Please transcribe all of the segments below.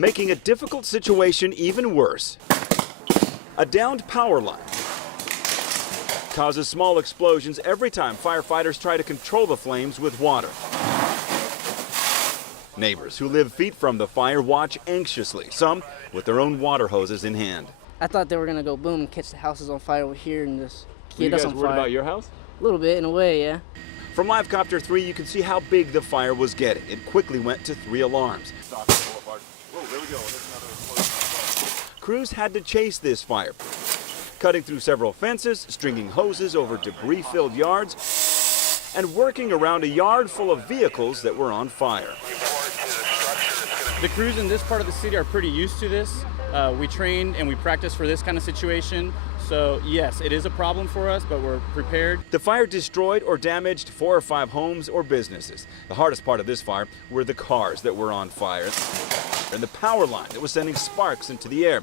making a difficult situation even worse. A downed power line causes small explosions every time firefighters try to control the flames with water. Neighbors who live feet from the fire watch anxiously, some with their own water hoses in hand. I thought they were gonna go boom and catch the houses on fire over here and just get us on fire. Were you guys worried about your house? A little bit, in a way, yeah. From Live Copter 3, you can see how big the fire was getting. It quickly went to 3 alarms. Whoa, there we go. There's another. Crews had to chase this fire, cutting through several fences, stringing hoses over debris-filled yards, and working around a yard full of vehicles that were on fire. The crews in this part of the city are pretty used to this. We train and we practice for this kind of situation. So yes, it is a problem for us, but we're prepared. The fire destroyed or damaged 4 or 5 homes or businesses. The hardest part of this fire were the cars that were on fire and the power line that was sending sparks into the air.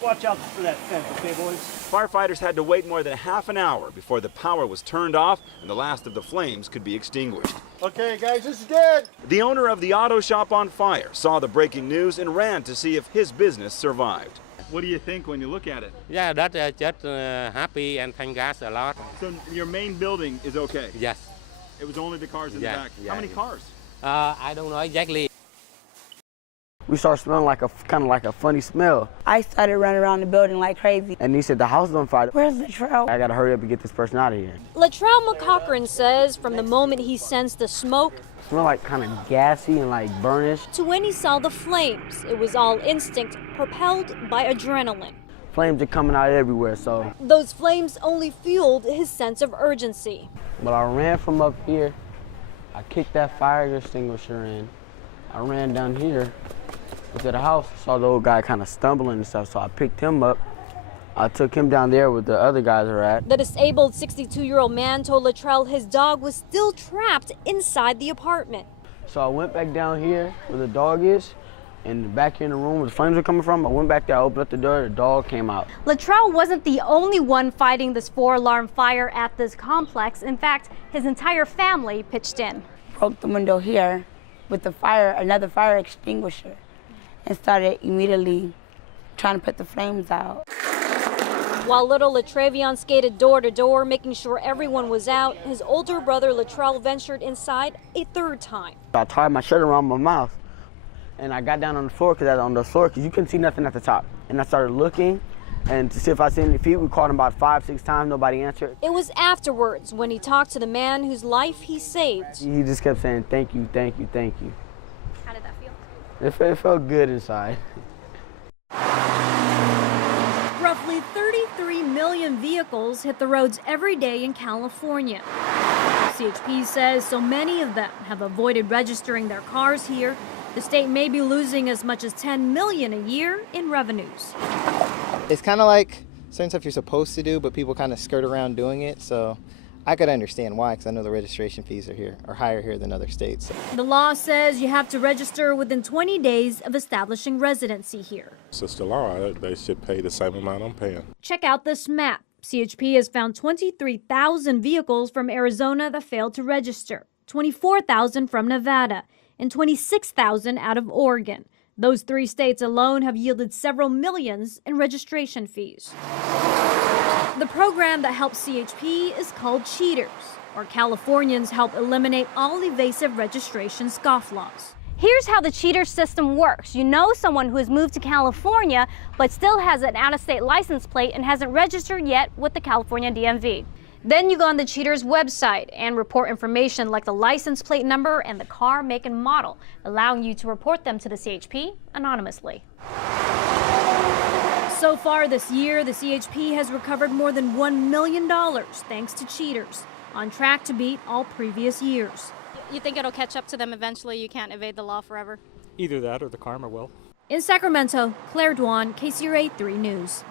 Watch out for that fence, okay, boys? Firefighters had to wait more than half an hour before the power was turned off and the last of the flames could be extinguished. Okay, guys, this is good. The owner of the auto shop on fire saw the breaking news and ran to see if his business survived. What do you think when you look at it? Yeah, that's just happy and thank God a lot. So your main building is okay? Yes. It was only the cars in the back. How many cars? I don't know exactly. We started smelling like kind of like a funny smell. I started running around the building like crazy. And he said the house is on fire. Where's Latrell? I gotta hurry up and get this person out of here. Latrell McCochran says from the moment he sensed the smoke, It smelled like kind of gassy and like burnished. to when he saw the flames, it was all instinct, propelled by adrenaline. Flames are coming out everywhere, so. Those flames only fueled his sense of urgency. But I ran from up here. I kicked that fire extinguisher in. I ran down here to the house, saw the old guy kind of stumbling and stuff, so I picked him up. I took him down there where the other guys are at. The disabled 62-year-old man told Latrell his dog was still trapped inside the apartment. So I went back down here where the dog is, and back here in the room where the flames were coming from. I went back there, I opened up the door, the dog came out. Latrell wasn't the only one fighting this 4-alarm fire at this complex. In fact, his entire family pitched in. Broke the window here with another fire extinguisher, and started immediately trying to put the flames out. While little Latravion skated door to door, making sure everyone was out, his older brother Latrell ventured inside a 3rd time. I tied my shirt around my mouth, and I got down on the floor because you couldn't see nothing at the top. And I started looking, and to see if I see any feet. We called him about 5-6 times, nobody answered. It was afterwards when he talked to the man whose life he saved. He just kept saying, thank you, thank you, thank you. How did that feel? It felt good inside. Roughly 33 million vehicles hit the roads every day in California. CHP says so many of them have avoided registering their cars here. The state may be losing as much as $10 million a year in revenues. It's kind of like certain stuff you're supposed to do, but people kind of skirt around doing it. So I could understand why, because I know the registration fees are higher here than other states. The law says you have to register within 20 days of establishing residency here. It's just the law. They should pay the same amount I'm paying. Check out this map. CHP has found 23,000 vehicles from Arizona that failed to register, 24,000 from Nevada, and 26,000 out of Oregon. Those 3 states alone have yielded several millions in registration fees. The program that helps CHP is called Cheaters, or Californians help eliminate all evasive registration scofflaws. Here's how the cheater system works. You know someone who has moved to California but still has an out-of-state license plate and hasn't registered yet with the California DMV. Then you go on the cheater's website and report information like the license plate number and the car, make, and model, allowing you to report them to the CHP anonymously. So far this year, the CHP has recovered more than $1 million thanks to cheaters, on track to beat all previous years. You think it'll catch up to them eventually? You can't evade the law forever? Either that or the karma will. In Sacramento, Claire Dwan, KCRA 3 News.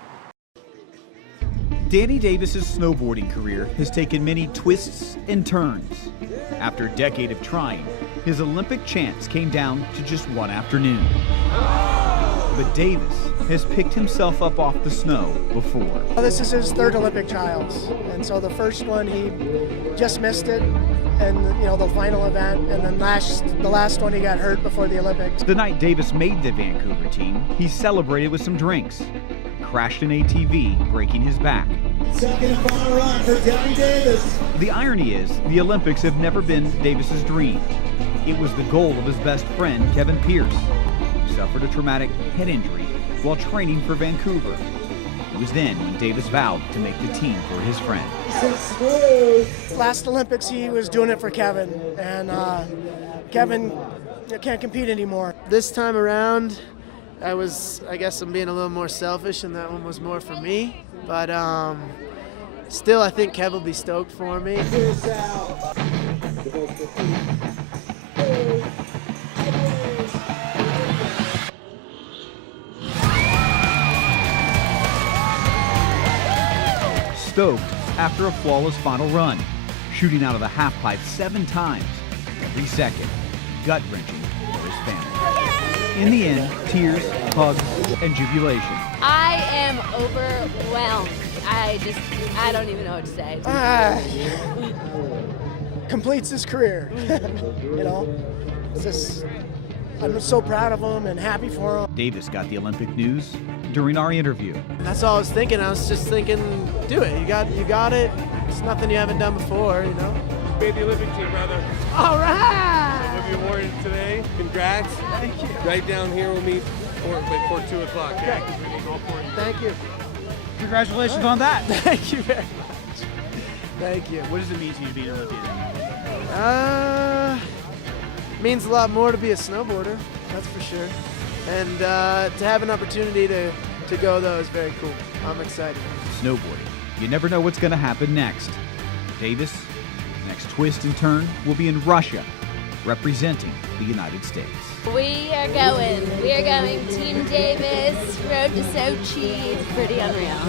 Danny Davis's snowboarding career has taken many twists and turns. After a decade of trying, his Olympic chance came down to just one afternoon. But Davis has picked himself up off the snow before. This is his 3rd Olympic trials, and so the first one he just missed it, and the final event, and then the last one he got hurt before the Olympics. The night Davis made the Vancouver team, he celebrated with some drinks. Crashed an ATV, breaking his back. Second and final run for Danny Davis. The irony is, the Olympics have never been Davis's dream. It was the goal of his best friend, Kevin Pierce, who suffered a traumatic head injury while training for Vancouver. It was then when Davis vowed to make the team for his friend. Last Olympics, he was doing it for Kevin, and Kevin can't compete anymore. This time around, I guess I'm being a little more selfish, and that one was more for me. But still, I think Kev will be stoked for me. Stoked after a flawless final run, shooting out of the half pipe 7 times, every second, gut-wrenching for his family. In the end, tears, hugs, and jubilation. I am overwhelmed. I don't even know what to say. Completes his career. I'm so proud of him and happy for him. Davis got the Olympic news during our interview. That's all I was thinking. I was just thinking, do it. You got it. It's nothing you haven't done before, Made the Olympic team, brother. All right. You'll be awarded today. Congrats. Thank you. Right down here, we'll meet before 2 o'clock. Okay. Yeah, 'cause we need all 4. Thank you. Congratulations on that. Thank you very much. Thank you. What does it mean to you to be an Olympian? Means a lot more to be a snowboarder, that's for sure. And to have an opportunity to go, though, is very cool. I'm excited. Snowboarding. You never know what's going to happen next. Davis, next twist and turn will be in Russia, representing the United States. We are going Team Davis, road to Sochi. It's pretty unreal.